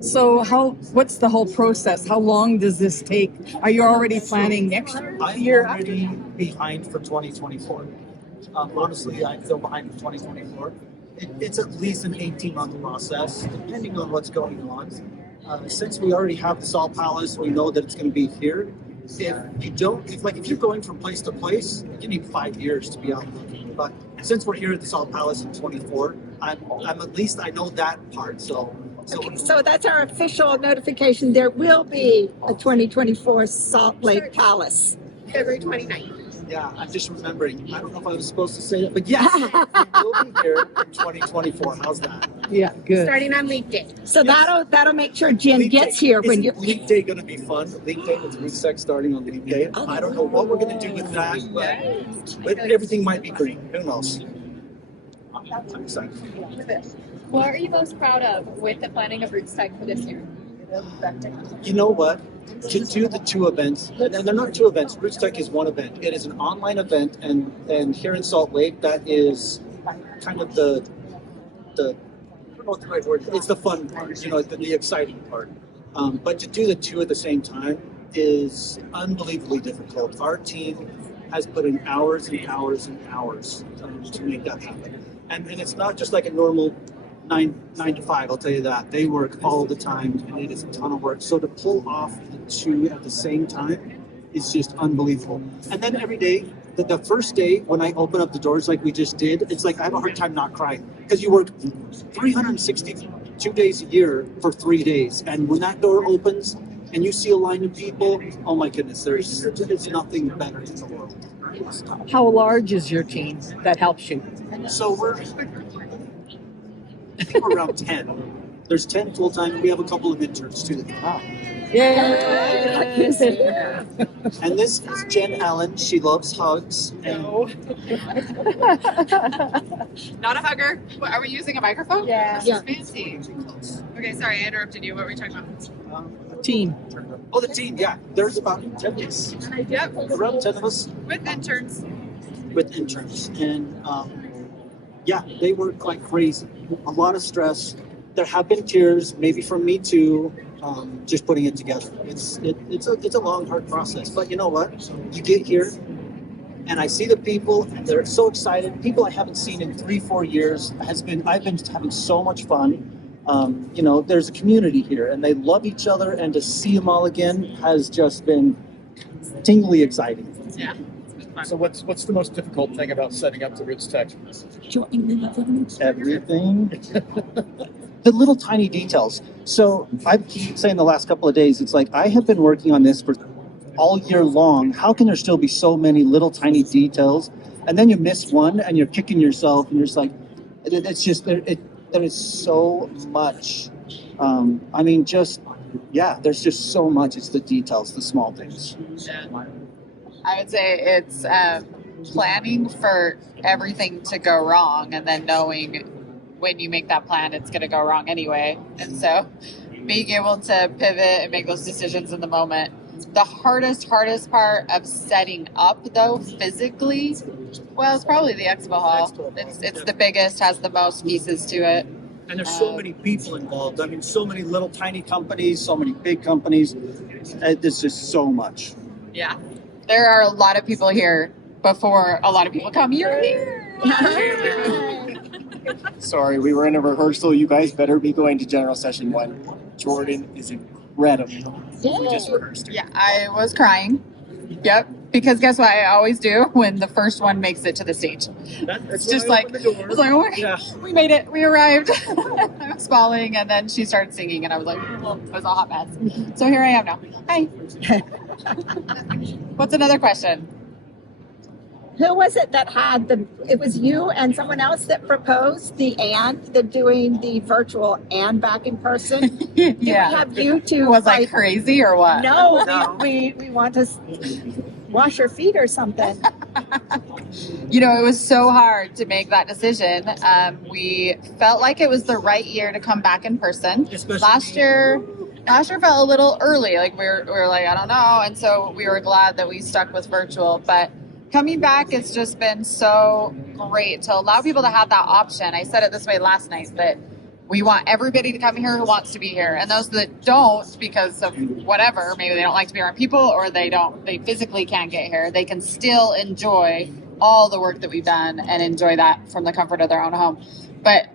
So what's the whole process? How long does this take? Are you already planning next year? I'm already behind for 2024. Honestly, I feel behind for 2024. It's at least an 18-month process, depending on what's going on. Since we already have the Salt Palace, we know that it's going to be here. If you're going from place to place, you need 5 years to be out looking. But since we're here at the Salt Palace in 24, I'm at least I know that part. So that's our official notification. There will be a 2024 Salt Lake Palace. February 29th. Yeah, I'm just remembering. I don't know if I was supposed to say that, but yes, we'll be here in 2024 . How's that? Yeah, good. Starting on Leap Day. So that'll make sure Jen gets here when you. Leap Day going to be fun? Leap Day with RootsTech starting on Leap Day. I don't know what we're going to do with that, but everything might be green. Who knows? I'm excited. What are you most proud of with the planning of RootsTech for this year? You know what? To do the two events, and they're not two events. RootsTech is one event. It is an online event, and here in Salt Lake, that is kind of the I don't know what the right word is. It's the fun part, the exciting part. But to do the two at the same time is unbelievably difficult. Our team has put in hours and hours and hours to make that happen, and it's not just like a normal 9 to 5, I'll tell you that. They work all the time, and it is a ton of work. So to pull off the two at the same time is just unbelievable. And then every day, the first day when I open up the doors like we just did, it's like I have a hard time not crying because you work 362 days a year for 3 days. And when that door opens and you see a line of people, oh my goodness, there's nothing better in the world. How large is your team that helps you? So I think we're around 10. There's 10 full-time, and we have a couple of interns too. Wow. Yay! And this is Jen Allen. She loves hugs. No. Not a hugger. What, are we using a microphone? Yeah. This is fancy. Okay, sorry, I interrupted you. What were we talking about? Team. Oh, the team, yeah. There's about 10 of us. Yep. Around 10 of us. With interns. And yeah, they work like crazy. A lot of stress. There have been tears, maybe from me too, just putting it together. It's a long, hard process. But you know what? You get here, and I see the people, and they're so excited. People I haven't seen in 3-4 years. I've been having so much fun. There's a community here, and they love each other, and to see them all again has just been tingly exciting. Yeah. So what's the most difficult thing about setting up the RootsTech? Everything. The little tiny details. So I keep saying the last couple of days, it's like I have been working on this for all year long. How can there still be so many little tiny details? And then you miss one and you're kicking yourself and you're just like, it's just, there is so much. There's just so much. It's the details, the small things. Yeah. I would say it's planning for everything to go wrong and then knowing when you make that plan, it's going to go wrong anyway. And so being able to pivot and make those decisions in the moment. The hardest part of setting up, though, physically, well, it's probably the expo hall. It's the biggest, has the most pieces to it. And there's so many people involved. I mean, so many little tiny companies, so many big companies. There's just so much. Yeah. There are a lot of people here before a lot of people come. You're here. Sorry, we were in a rehearsal. You guys better be going to General Session 1. Jordan is incredible. We just rehearsed. Yeah, I was crying. Yep. Because guess what I always do when the first one makes it to the stage? It's just like, I was like, oh my God, we made it. We arrived. I was bawling, and then she started singing, and I was like, well, it was a hot mess. So here I am now. Hi. What's another question? Who was it that had it was you and someone else that proposed the doing the virtual and back in person? Yeah. We have you two. Was I crazy or what? No, we want to wash your feet or something. It was so hard to make that decision. We felt like it was the right year to come back in person. Last year felt a little early. Like we were like, I don't know. And so we were glad that we stuck with virtual. But coming back, it's just been so great to allow people to have that option. I said it this way last night, but we want everybody to come here who wants to be here. And those that don't, because of whatever, maybe they don't like to be around people, or they physically can't get here, they can still enjoy all the work that we've done and enjoy that from the comfort of their own home. But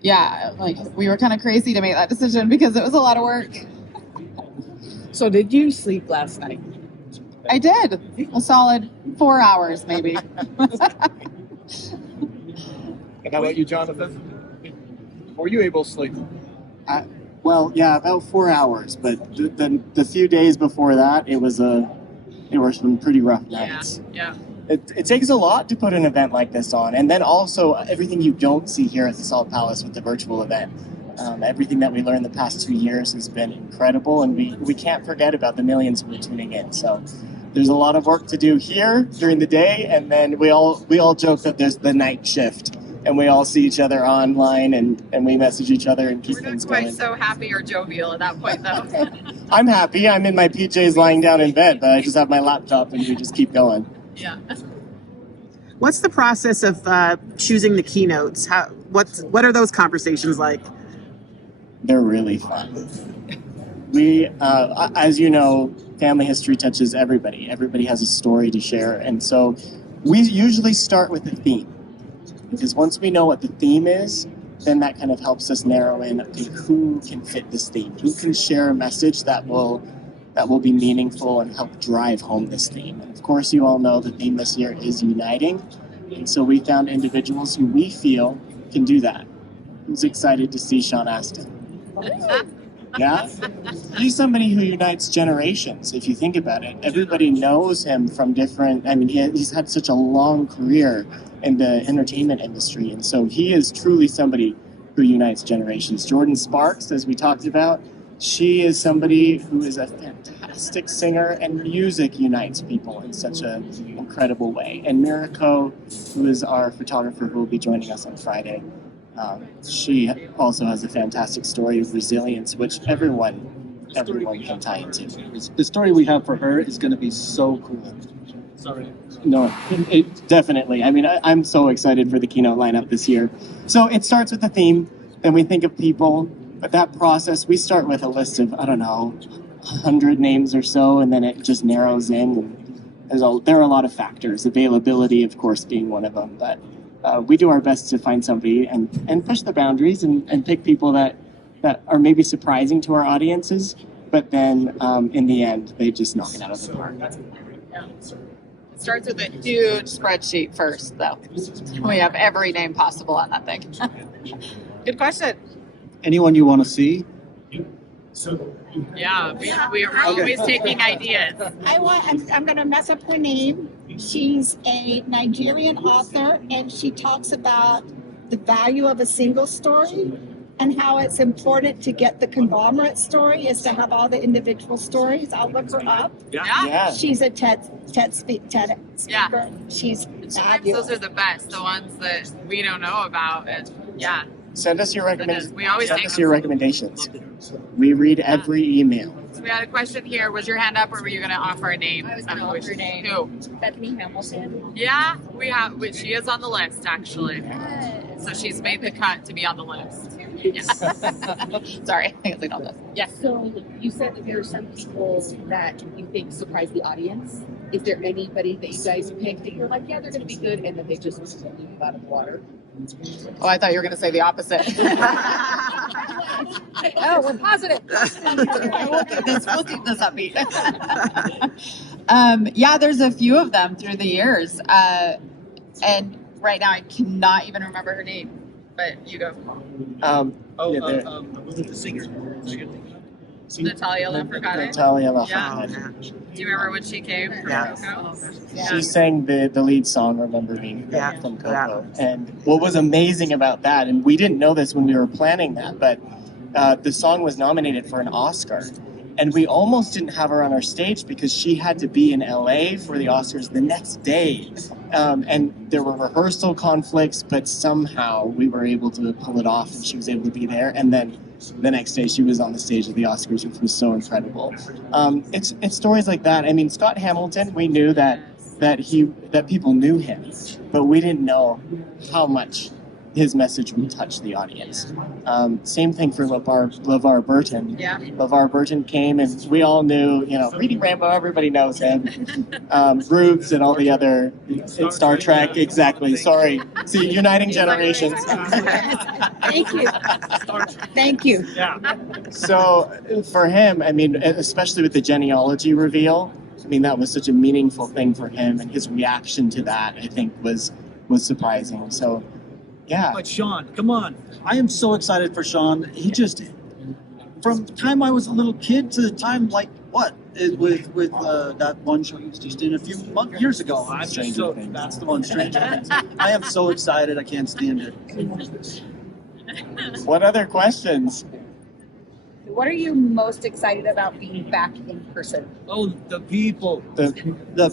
yeah, like, we were kind of crazy to make that decision because it was a lot of work. So did you sleep last night? I did. A solid 4 hours, maybe. And how about you, Jonathan? Were you able to sleep? Well, yeah, about 4 hours, but the few days before that, it were some pretty rough nights. Yeah. It takes a lot to put an event like this on, and then also everything you don't see here at the Salt Palace with the virtual event. Everything that we learned the past 2 years has been incredible, and we can't forget about the millions who are tuning in. So there's a lot of work to do here during the day, and then we all joke that there's the night shift, and we all see each other online, and we message each other and keep things going. We're not quite so happy or jovial at that point, though. I'm happy. I'm in my PJs lying down in bed, but I just have my laptop, and we just keep going. Yeah. What's the process of choosing the keynotes? What are those conversations like? They're really fun. We, as you know, family history touches everybody. Everybody has a story to share. And so we usually start with the theme. Because once we know what the theme is, then that kind of helps us narrow in, okay, who can fit this theme? Who can share a message that will be meaningful and help drive home this theme? And of course, you all know the theme this year is uniting. And so we found individuals who we feel can do that. Who's excited to see Sean Astin? Yeah? He's somebody who unites generations, if you think about it. Everybody knows him from different, he's had such a long career in the entertainment industry. And so he is truly somebody who unites generations. Jordan Sparks, as we talked about, she is somebody who is a fantastic singer, and music unites people in such an incredible way. And Mirako, who is our photographer who will be joining us on Friday, she also has a fantastic story of resilience, which everyone can tie into. The story we have for her is going to be so cool. Sorry. No, it definitely. I'm so excited for the keynote lineup this year. So it starts with the theme, then we think of people, but that process, we start with a list of, 100 names or so, and then it just narrows in. And there are a lot of factors, availability, of course, being one of them, but we do our best to find somebody and push the boundaries and pick people that are maybe surprising to our audiences, but then in the end, they just knock it out of the park. Yeah. It starts with a huge spreadsheet first, though. We have every name possible on that thing. Good question. Anyone you want to see? Yeah, we're always taking ideas. I'm going to mess up her name. She's a Nigerian author, and she talks about the value of a single story and how it's important to get the conglomerate story is to have all the individual stories. I'll look her up. Yeah. She's a TED speaker. Yeah. She's Sometimes fabulous. those are the best, the ones that we don't know about. And yeah. Send us your We always take them. recommendations. We read every email. So we had a question here. Was your hand up, or were you going to offer a name? I was going to offer a name. Who? Bethany Hamilton. Yeah, we have. She is on the list, actually. So she's made the cut to be on the list. Yeah. Sorry, I think on this. Yes. So you said that there are some people that you think surprise the audience. Is there anybody that you guys picked that you're like, yeah, they're going to be good, and then they just leave you out of the water? Oh, I thought you were going to say the opposite. Oh, we're positive. We'll keep this upbeat. Yeah, there's a few of them through the years. And right now I cannot even remember her name. But you go. Was it the singer? Natalia Lafourcade. Natalia Yeah. Lafourcade. Do you remember when she came from Coco? Yeah. She sang the lead song, Remember Me, from Coco. And what was amazing about that, and we didn't know this when we were planning that, but the song was nominated for an Oscar. And we almost didn't have her on our stage because she had to be in LA for the Oscars the next day. And there were rehearsal conflicts, but somehow we were able to pull it off and she was able to be there. And then the next day she was on the stage of the Oscars, which was so incredible. It's stories like that. I mean, Scott Hamilton, we knew that people knew him, but we didn't know how much he would mean to the his message would touch the audience. Same thing for LeVar Burton. Yeah. LeVar Burton came, and we all knew, Reading Rainbow, everybody knows him. Roots and all the other Star Trek, exactly. Sorry. See, uniting generations. Thank you. Thank you. So for him, I mean, especially with the genealogy reveal, I mean, that was such a meaningful thing for him, and his reaction to that, I think, was surprising. So, yeah. But Sean, come on. I am so excited for Sean. He just, from the time I was a little kid to the time, with that one show he was just in a few years ago. I'm just so, that's the one, Stranger Things. I am so excited. I can't stand it. What other questions? What are you most excited about being back in person? Oh, the people. The The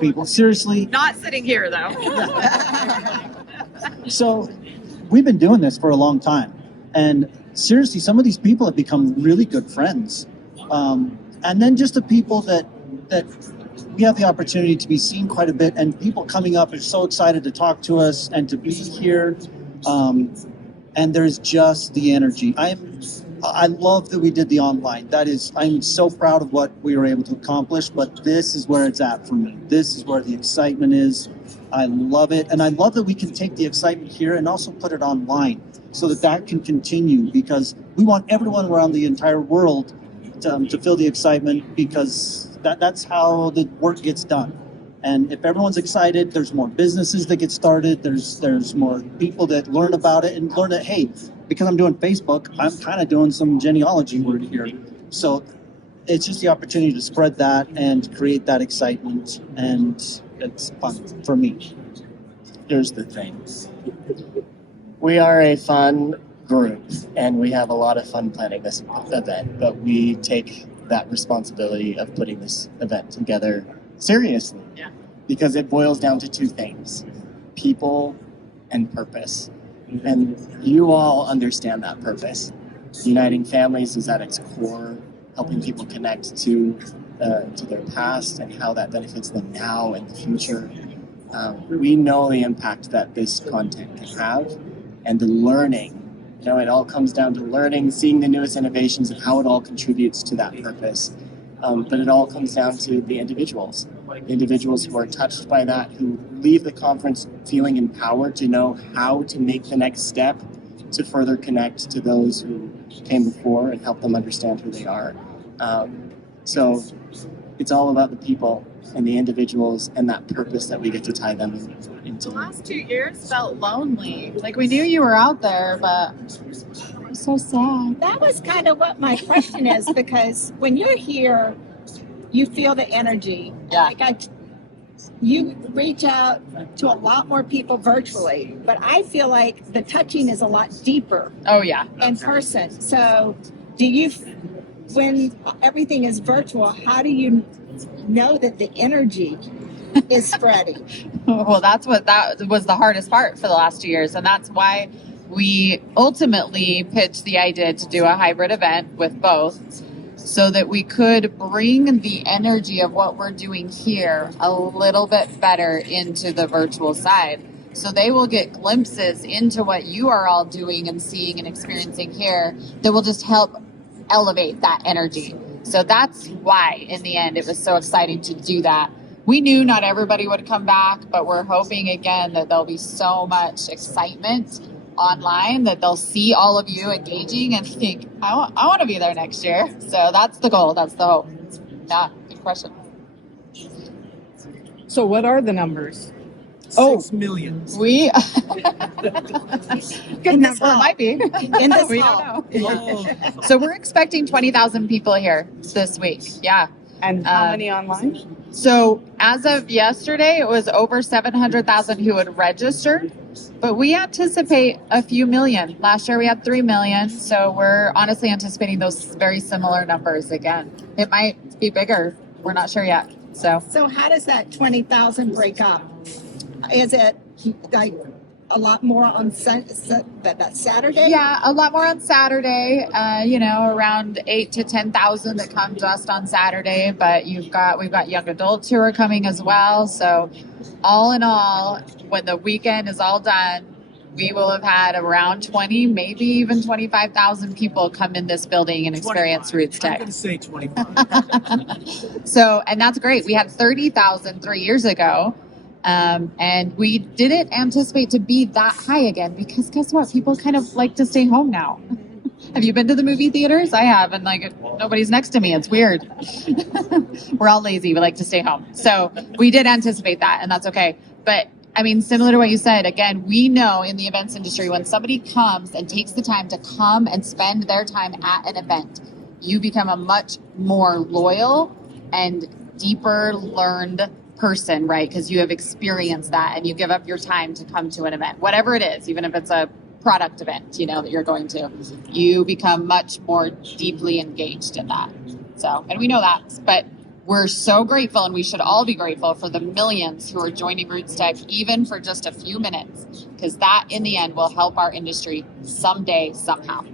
people. Seriously. Not sitting here, though. So we've been doing this for a long time. And seriously, some of these people have become really good friends. And then just the people that we have the opportunity to be seen quite a bit, and people coming up are so excited to talk to us and to be here. And there's just the energy. I love that we did the online. I'm so proud of what we were able to accomplish, but this is where it's at for me. This is where the excitement is. I love it. And I love that we can take the excitement here and also put it online so that can continue, because we want everyone around the entire world to feel the excitement, because that's how the work gets done. And if everyone's excited, there's more businesses that get started. There's more people that learn about it and learn that, hey, because I'm doing Facebook, I'm kind of doing some genealogy work here. So it's just the opportunity to spread that and create that excitement. And it's fun for me. Here's the thing. We are a fun group, and we have a lot of fun planning this event, but we take that responsibility of putting this event together seriously. Yeah. Because it boils down to two things: people and purpose. And you all understand that purpose. Uniting families is at its core, helping people connect to their past and how that benefits them now and the future. We know the impact that this content can have, and the learning. It all comes down to learning, seeing the newest innovations and how it all contributes to that purpose. But it all comes down to the individuals who are touched by that, who leave the conference feeling empowered to know how to make the next step to further connect to those who came before and help them understand who they are. So it's all about the people and the individuals and that purpose that we get to tie them into. The last 2 years felt lonely. Like, we knew you were out there, but it was so sad. That was kind of what my question is, because when you're here, you feel the energy. Yeah. You reach out to a lot more people virtually, but I feel like the touching is a lot deeper Oh, yeah. in person. So when everything is virtual, how do you know that the energy is spreading? Well, that was the hardest part for the last 2 years. And that's why we ultimately pitched the idea to do a hybrid event with both, so that we could bring the energy of what we're doing here a little bit better into the virtual side. So they will get glimpses into what you are all doing and seeing and experiencing here that will just help elevate that energy. So that's why, in the end, it was so exciting to do that. We knew not everybody would come back, but we're hoping, again, that there'll be so much excitement online that they'll see all of you engaging and think, I want to be there next year. So that's the goal. That's the hope. Yeah, good question. So what are the numbers? 6 million. We In this Well, it hall. might be. In this We hall. don't know. So we're expecting 20,000 people here this week. Yeah. And how many online? So as of yesterday, it was over 700,000 who had registered, but we anticipate a few million. Last year we had 3 million. So we're honestly anticipating those very similar numbers again. It might be bigger. We're not sure yet. So how does that 20,000 break up? Is it like a lot more on that Saturday? yeah, a lot more on Saturday, around 8 to 10,000 that come just on Saturday. But we've got young adults who are coming as well. So all in all, when the weekend is all done, we will have had around 20, maybe even 25,000 people come in this building and experience 25. I'm RootsTech. going to say 25. So, and that's great. We had 30,000 3 years ago. And we didn't anticipate to be that high again because guess what? People kind of like to stay home now. Have you been to the movie theaters? I have, and like nobody's next to me. It's weird. We're all lazy. We like to stay home. So we did anticipate that, and that's okay. But I mean, similar to what you said, again, we know in the events industry, when somebody comes and takes the time to come and spend their time at an event, you become a much more loyal and deeper learned person, right? Because you have experienced that and you give up your time to come to an event, whatever it is, even if it's a product event, you know, that you're going to, you become much more deeply engaged in that. So, and we know that, but we're so grateful, and we should all be grateful for the millions who are joining RootsTech, even for just a few minutes, because that in the end will help our industry someday, somehow.